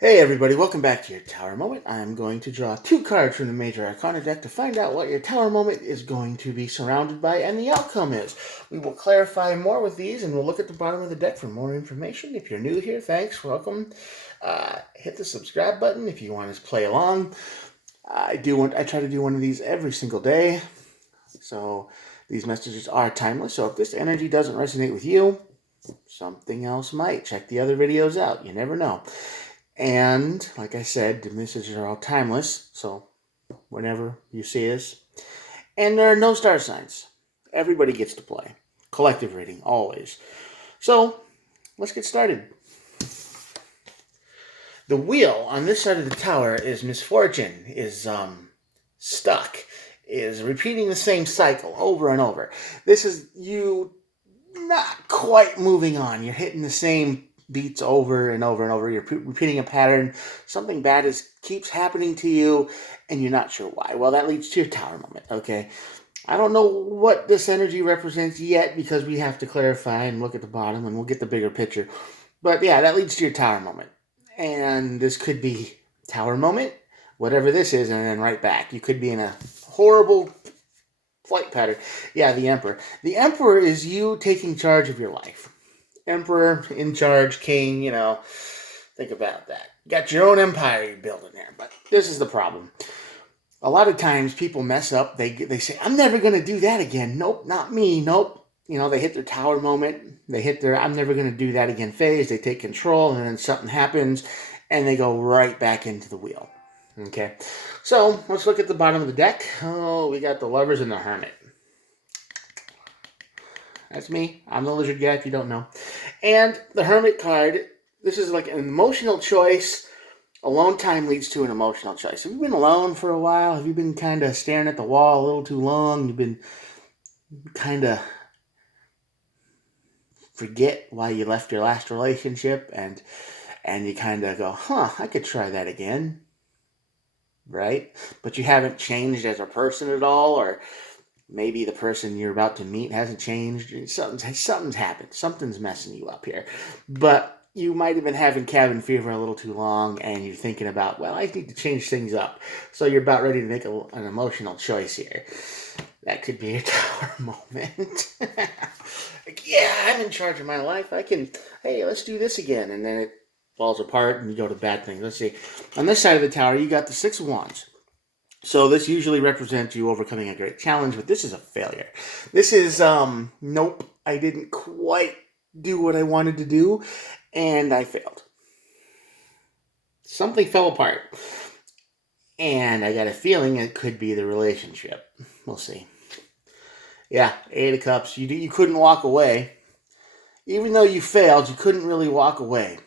Hey everybody, welcome back to your Tower Moment. I'm going to draw two cards from the Major Arcana deck to find out what your Tower Moment is going to be surrounded by and the outcome is. We will clarify more with these and we'll look at the bottom of the deck for more information. If you're new here, thanks, welcome. Hit the subscribe button if you want to play along. I try to do one of these every single day. So these messages are timeless. So if this energy doesn't resonate with you, something else might. Check the other videos out. You never know. And like I said, the messages are all timeless, so whenever you see us. And there are no star signs. Everybody gets to play. Collective reading, always. So let's get started. The wheel on this side of the tower is misfortune, is stuck, is repeating the same cycle over and over. This is you not quite moving on. You're hitting the same beats over and over and over. You're repeating a pattern. Something bad keeps happening to you, and you're not sure why. Well, that leads to your Tower Moment, okay? I don't know what this energy represents yet because we have to clarify and look at the bottom, and we'll get the bigger picture. But yeah, that leads to your Tower Moment. And this could be Tower Moment, whatever this is, and then right back. You could be in a horrible flight pattern. Yeah, the Emperor. The Emperor is you taking charge of your life. Emperor, in charge, king, think about that. You got your own empire you're building there. But this is the problem. A lot of times people mess up. They say, I'm never going to do that again. Nope, not me. Nope. They hit their Tower Moment. They hit their I'm never going to do that again phase. They take control, and then something happens, and they go right back into the wheel. Okay, so let's look at the bottom of the deck. Oh, we got the Lovers and the Hermit. That's me. I'm the lizard guy if you don't know. And the Hermit card, this is like an emotional choice. Alone time leads to an emotional choice. Have you been alone for a while? Have you been kind of staring at the wall a little too long? You've been kind of forget why you left your last relationship and you kind of go, I could try that again. Right? But you haven't changed as a person at all, or maybe the person you're about to meet hasn't changed. Something's happened. Something's messing you up here. But you might have been having cabin fever a little too long, and you're thinking about, well, I need to change things up. So you're about ready to make an emotional choice here. That could be a Tower Moment. Like, yeah, I'm in charge of my life. Hey, let's do this again. And then it falls apart and you go to bad things. Let's see. On this side of the tower, you got the Six of Wands. So this usually represents you overcoming a great challenge, but this is a failure. This is, nope, I didn't quite do what I wanted to do, and I failed. Something fell apart, and I got a feeling it could be the relationship. We'll see. Yeah, Eight of Cups. You couldn't walk away. Even though you failed, you couldn't really walk away.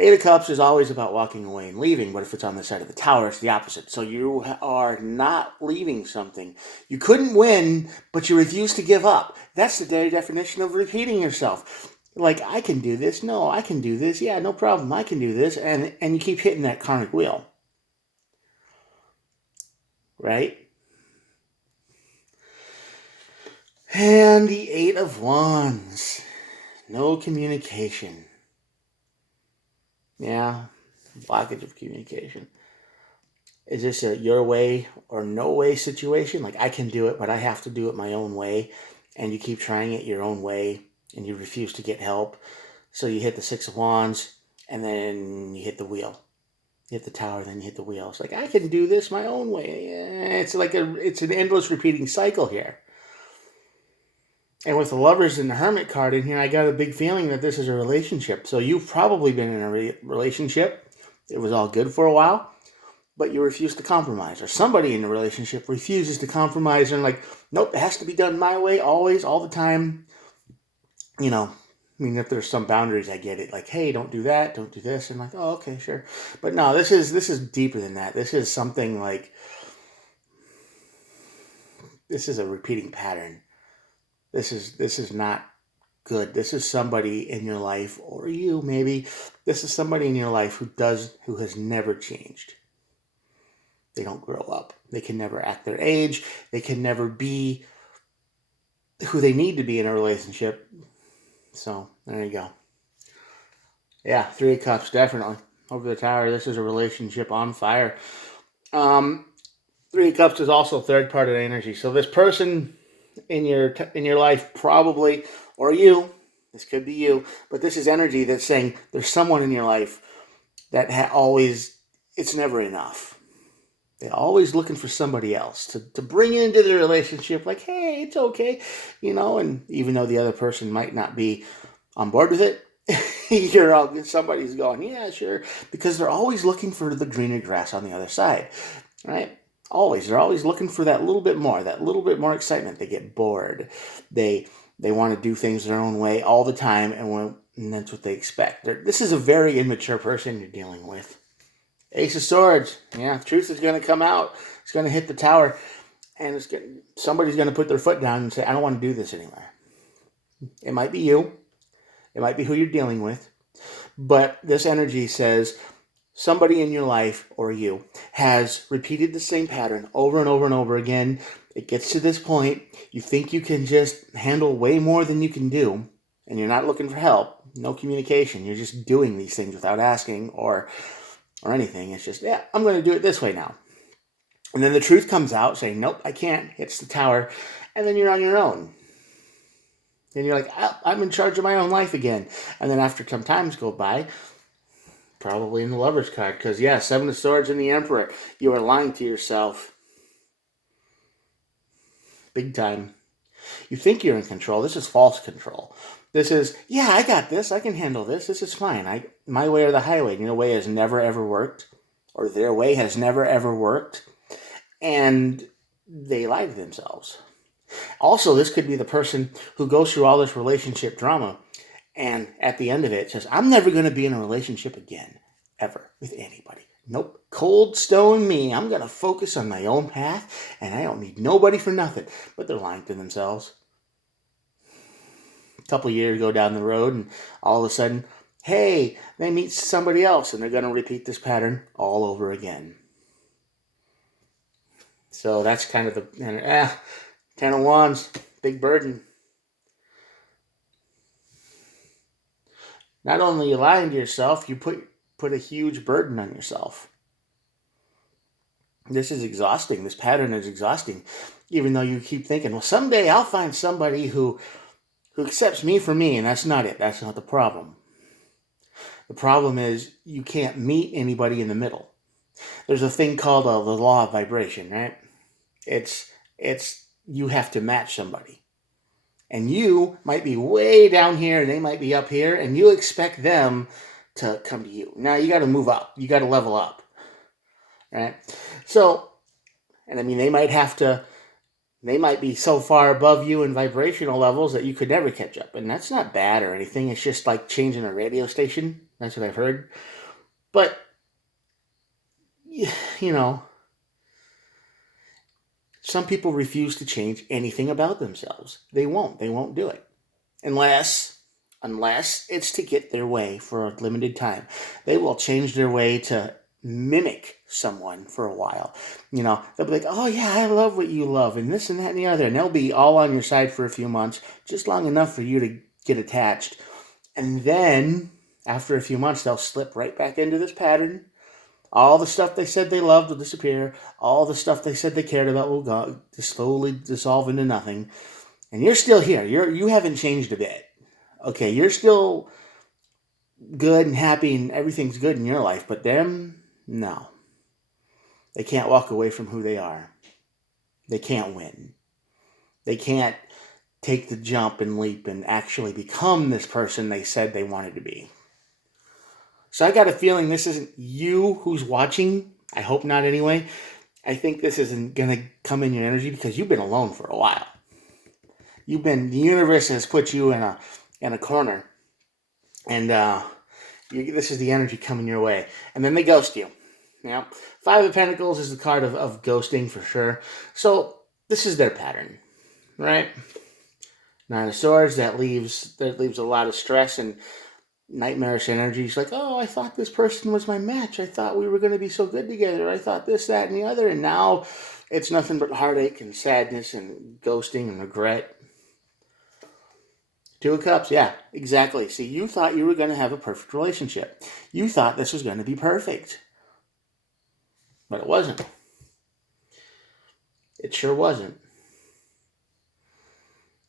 Eight of Cups is always about walking away and leaving, but if it's on the side of the tower, it's the opposite. So you are not leaving something. You couldn't win, but you refuse to give up. That's the very definition of repeating yourself. Like, I can do this. No, I can do this. Yeah, no problem. I can do this. And you keep hitting that karmic wheel. Right? And the Eight of Wands. No communication. Yeah, blockage of communication. Is this a your way or no way situation? Like, I can do it, but I have to do it my own way. And you keep trying it your own way and you refuse to get help. So you hit the Six of Wands and then you hit the wheel. You hit the tower, then you hit the wheel. It's like, I can do this my own way. It's an endless repeating cycle here. And with the Lovers and the Hermit card in here, I got a big feeling that this is a relationship. So you've probably been in a relationship. It was all good for a while, but you refuse to compromise. Or somebody in the relationship refuses to compromise and like, nope, it has to be done my way, always, all the time. If there's some boundaries, I get it. Like, hey, don't do that, don't do this. And like, oh, okay, sure. But no, this is deeper than that. This is something like, this is a repeating pattern. This is not good. This is somebody in your life, or you maybe. This is somebody in your life who has never changed. They don't grow up. They can never act their age. They can never be who they need to be in a relationship. So there you go. Yeah, Three of Cups, definitely. Over the Tower, this is a relationship on fire. Um, Three of Cups is also third party energy. So this person in your life probably, or you, this could be you, but this is energy that's saying there's someone in your life that always, it's never enough. They're always looking for somebody else to bring into the relationship, like, hey, it's okay, and even though the other person might not be on board with it, somebody's going, yeah, sure, because they're always looking for the greener grass on the other side, right? Always, they're always looking for that little bit more excitement. They get bored. They want to do things their own way all the time, and that's what they expect. This is a very immature person you're dealing with. Ace of Swords. Yeah, truth is going to come out. It's going to hit the tower, and somebody's going to put their foot down and say, I don't want to do this anymore. It might be you. It might be who you're dealing with. But this energy says somebody in your life, or you, has repeated the same pattern over and over and over again. It gets to this point, you think you can just handle way more than you can do, and you're not looking for help. No communication. You're just doing these things without asking or anything. It's just, yeah, I'm going to do it this way now. And then the truth comes out saying, nope, I can't. Hits the tower. And then you're on your own. And you're like, I'm in charge of my own life again. And then after some times go by, probably in the Lover's card, because, yeah, Seven of Swords and the Emperor, you are lying to yourself. Big time. You think you're in control. This is false control. This is, yeah, I got this. I can handle this. This is fine. My way or the highway. Your way has never, ever worked. Or their way has never, ever worked. And they lie to themselves. Also, this could be the person who goes through all this relationship drama and at the end of it says, I'm never going to be in a relationship again, ever, with anybody. Nope. Cold stone me. I'm going to focus on my own path and I don't need nobody for nothing. But they're lying to themselves. A couple years go down the road and all of a sudden, hey, they meet somebody else and they're going to repeat this pattern all over again. So that's kind of the 10 of Wands, big burden. Not only you lying to yourself, you put a huge burden on yourself. This is exhausting. This pattern is exhausting. Even though you keep thinking, well, someday I'll find somebody who accepts me for me, and that's not it. That's not the problem. The problem is you can't meet anybody in the middle. There's a thing called the law of vibration, right? It's you have to match somebody. And you might be way down here and they might be up here, and you expect them to come to you. Now you got to move up. You got to level up, right? So, and I mean, they might be so far above you in vibrational levels that you could never catch up. And that's not bad or anything. It's just like changing a radio station. That's what I've heard. But, some people refuse to change anything about themselves. They won't do it. Unless it's to get their way for a limited time. They will change their way to mimic someone for a while. They'll be like, oh yeah, I love what you love, and this and that and the other. And they'll be all on your side for a few months, just long enough for you to get attached. And then, after a few months, they'll slip right back into this pattern. All the stuff they said they loved will disappear. All the stuff they said they cared about will go, just slowly dissolve into nothing. And you're still here. You haven't changed a bit. Okay, you're still good and happy and everything's good in your life, but them, no. They can't walk away from who they are. They can't win. They can't take the jump and leap and actually become this person they said they wanted to be. So I got a feeling this isn't you who's watching. I hope not anyway. I think this isn't going to come in your energy because you've been alone for a while. The universe has put you in a corner. And this is the energy coming your way. And then they ghost you. Yeah. Five of Pentacles is the card of ghosting for sure. So this is their pattern, right? Nine of Swords, that leaves a lot of stress and nightmarish energies. Like, oh, I thought this person was my match. I thought we were going to be so good together. I thought this, that, and the other. And now it's nothing but heartache and sadness and ghosting and regret. Two of Cups, yeah, exactly. See, you thought you were going to have a perfect relationship. You thought this was going to be perfect. But it wasn't. It sure wasn't.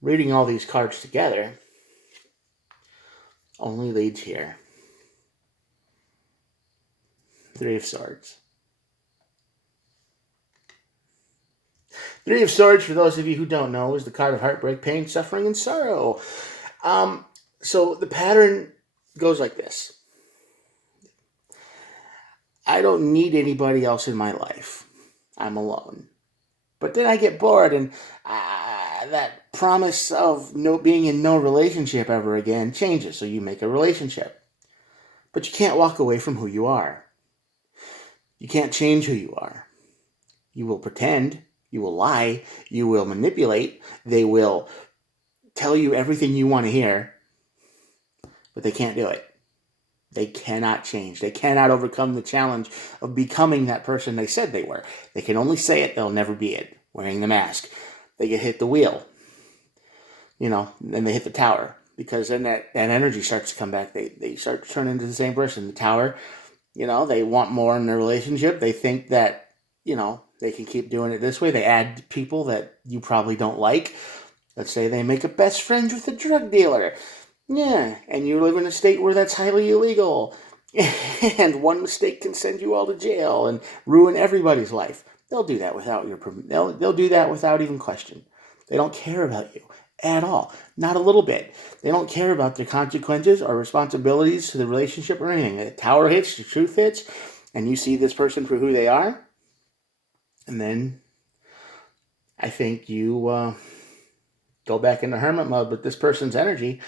Reading all these cards together only leads here. Three of Swords. Three of Swords, for those of you who don't know, is the card of heartbreak, pain, suffering, and sorrow. So the pattern goes like this. I don't need anybody else in my life. I'm alone. But then I get bored, and that promise of being in no relationship ever again changes. So you make a relationship. But you can't walk away from who you are. You can't change who you are. You will pretend. You will lie. You will manipulate. They will tell you everything you want to hear. But they can't do it. They cannot change. They cannot overcome the challenge of becoming that person they said they were. They can only say it. They'll never be it. Wearing the mask. They get hit the wheel. Then they hit the tower. Because then that energy starts to come back. They start to turn into the same person. The tower, they want more in their relationship. They think that, they can keep doing it this way. They add people that you probably don't like. Let's say they make a best friend with a drug dealer. Yeah, and you live in a state where that's highly illegal. And one mistake can send you all to jail and ruin everybody's life. They'll do that without your they'll do that without even question. They don't care about you at all. Not a little bit. They don't care about their consequences or responsibilities to the relationship or anything. The tower hits, the truth hits, and you see this person for who they are. And then I think you go back into hermit mode with this person's energy.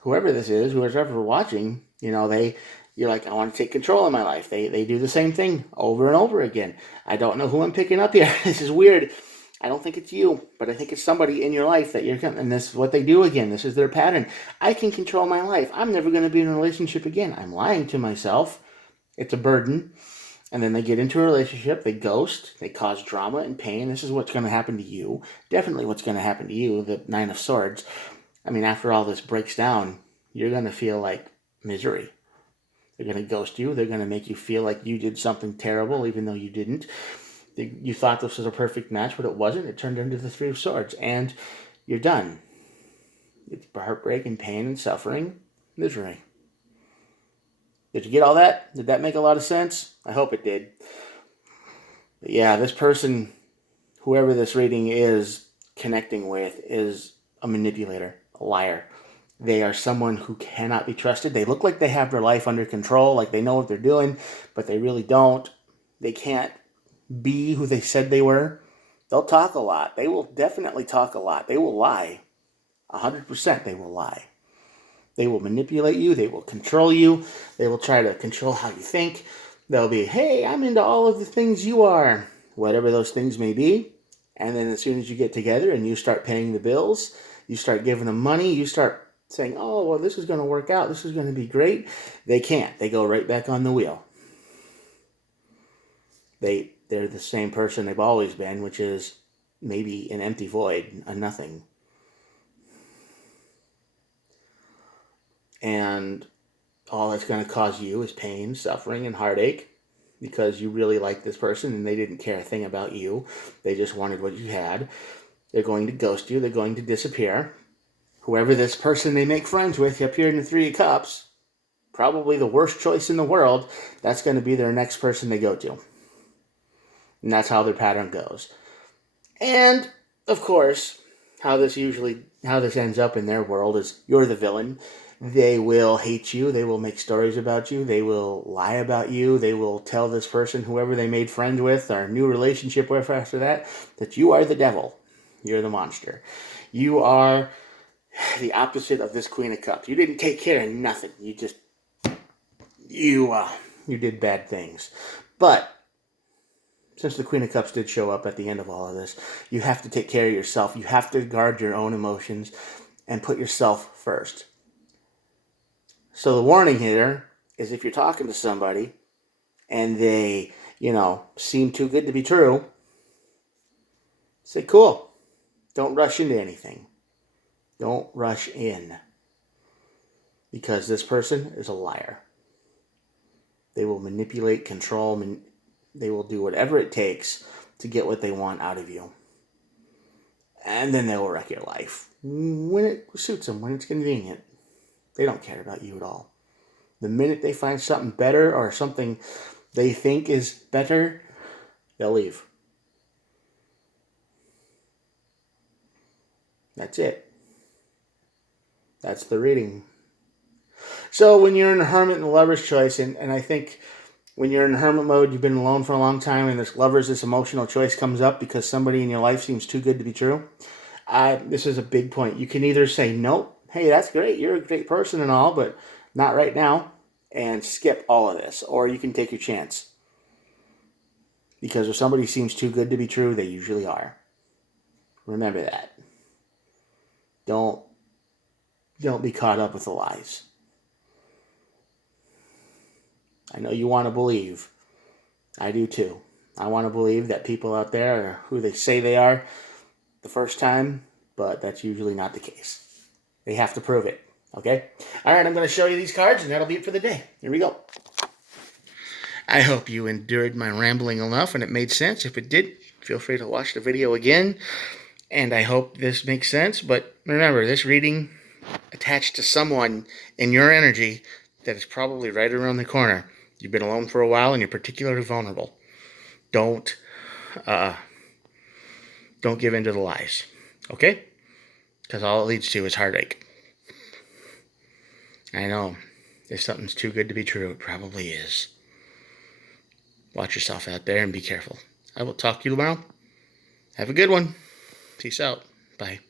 Whoever this is, whoever's ever watching, you're like, I want to take control of my life. They do the same thing over and over again. I don't know who I'm picking up here. This is weird. I don't think it's you, but I think it's somebody in your life that and this is what they do again. This is their pattern. I can control my life. I'm never going to be in a relationship again. I'm lying to myself. It's a burden. And then they get into a relationship, they ghost, they cause drama and pain. This is what's going to happen to you. Definitely what's going to happen to you, the Nine of Swords. I mean, after all this breaks down, you're going to feel like misery. They're going to ghost you. They're going to make you feel like you did something terrible, even though you didn't. You thought this was a perfect match, but it wasn't. It turned into the Three of Swords, and you're done. It's heartbreak and pain and suffering, misery. Did you get all that? Did that make a lot of sense? I hope it did. But yeah, this person, whoever this reading is connecting with, is a manipulator, a liar. They are someone who cannot be trusted. They look like they have their life under control, like they know what they're doing, but they really don't. They can't be who they said they were. They'll talk a lot. They will definitely talk a lot. They will lie. 100% they will lie. They will manipulate you. They will control you. They will try to control how you think. They'll be, hey, I'm into all of the things you are, whatever those things may be. And then as soon as you get together and you start paying the bills, you start giving them money, you start saying, oh, well, this is going to work out. This is going to be great. They can't. They go right back on the wheel. They're the same person they've always been, which is maybe an empty void, a nothing. And all that's going to cause you is pain, suffering, and heartache because you really like this person and they didn't care a thing about you. They just wanted what you had. They're going to ghost you. They're going to disappear. Whoever this person they make friends with up here in the Three of Cups, probably the worst choice in the world, that's going to be their next person they go to. And that's how their pattern goes. And, of course, how this ends up in their world is you're the villain. They will hate you. They will make stories about you. They will lie about you. They will tell this person, whoever they made friends with or new relationship with after that you are the devil. You're the monster. You are the opposite of this Queen of Cups. You didn't take care of nothing. You did bad things. But since the Queen of Cups did show up at the end of all of this, you have to take care of yourself. You have to guard your own emotions and put yourself first. So the warning here is if you're talking to somebody and they, seem too good to be true, say, cool. Don't rush into anything. Don't rush in, because this person is a liar. They will manipulate, control, they will do whatever it takes to get what they want out of you. And then they will wreck your life when it suits them, when it's convenient. They don't care about you at all. The minute they find something better or something they think is better, they'll leave. That's it. That's the reading. So when you're in the hermit and the lover's choice, and I think when you're in hermit mode, you've been alone for a long time, and this emotional choice comes up because somebody in your life seems too good to be true. This is a big point. You can either say, nope, hey, that's great, you're a great person and all, but not right now, and skip all of this. Or you can take your chance. Because if somebody seems too good to be true, they usually are. Remember that. Don't be caught up with the lies. I know you want to believe. I do too. I want to believe that people out there are who they say they are the first time, but that's usually not the case. They have to prove it. Okay? All right, I'm going to show you these cards, and that'll be it for the day. Here we go. I hope you endured my rambling enough and it made sense. If it did, feel free to watch the video again. And I hope this makes sense. But remember, this reading attached to someone in your energy that is probably right around the corner. You've been alone for a while and you're particularly vulnerable. Don't give in to the lies. Okay? Because all it leads to is heartache. I know. If something's too good to be true, it probably is. Watch yourself out there and be careful. I will talk to you tomorrow. Have a good one. Peace out. Bye.